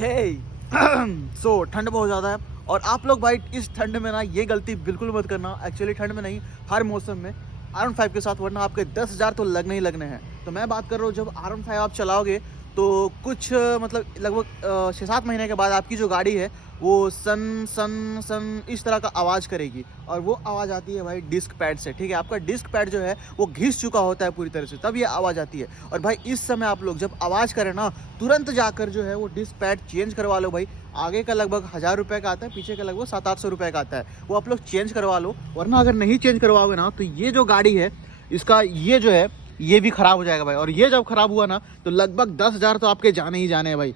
हे सो ठंड बहुत ज़्यादा है और आप लोग भाई इस ठंड में ना ये गलती बिल्कुल मत करना। एक्चुअली ठंड में नहीं, हर मौसम में R15 के साथ, वरना आपके 10,000 तो लगने ही लगने हैं। तो मैं बात कर रहा हूँ, जब R15 आप चलाओगे तो कुछ मतलब लगभग 6-7 महीने के बाद आपकी जो गाड़ी है वो सन सन सन इस तरह का आवाज़ करेगी। और वो आवाज़ आती है भाई डिस्क पैड से। ठीक है, आपका डिस्क पैड जो है वो घिस चुका होता है पूरी तरह से, तब ये आवाज़ आती है। और भाई इस समय आप लोग जब आवाज़ करें ना, तुरंत जाकर जो है वो डिस्क पैड चेंज करवा लो भाई। आगे का लगभग 1000 रुपये का आता है, पीछे का लगभग 700-800 रुपये का आता है। वो आप लोग चेंज करवा लो, वरना अगर नहीं चेंज करवाओगे ना तो ये जो गाड़ी है इसका ये जो है ये भी ख़राब हो जाएगा भाई। और ये जब ख़राब हुआ ना तो लगभग 10,000 तो आपके जाने ही जाने हैं भाई।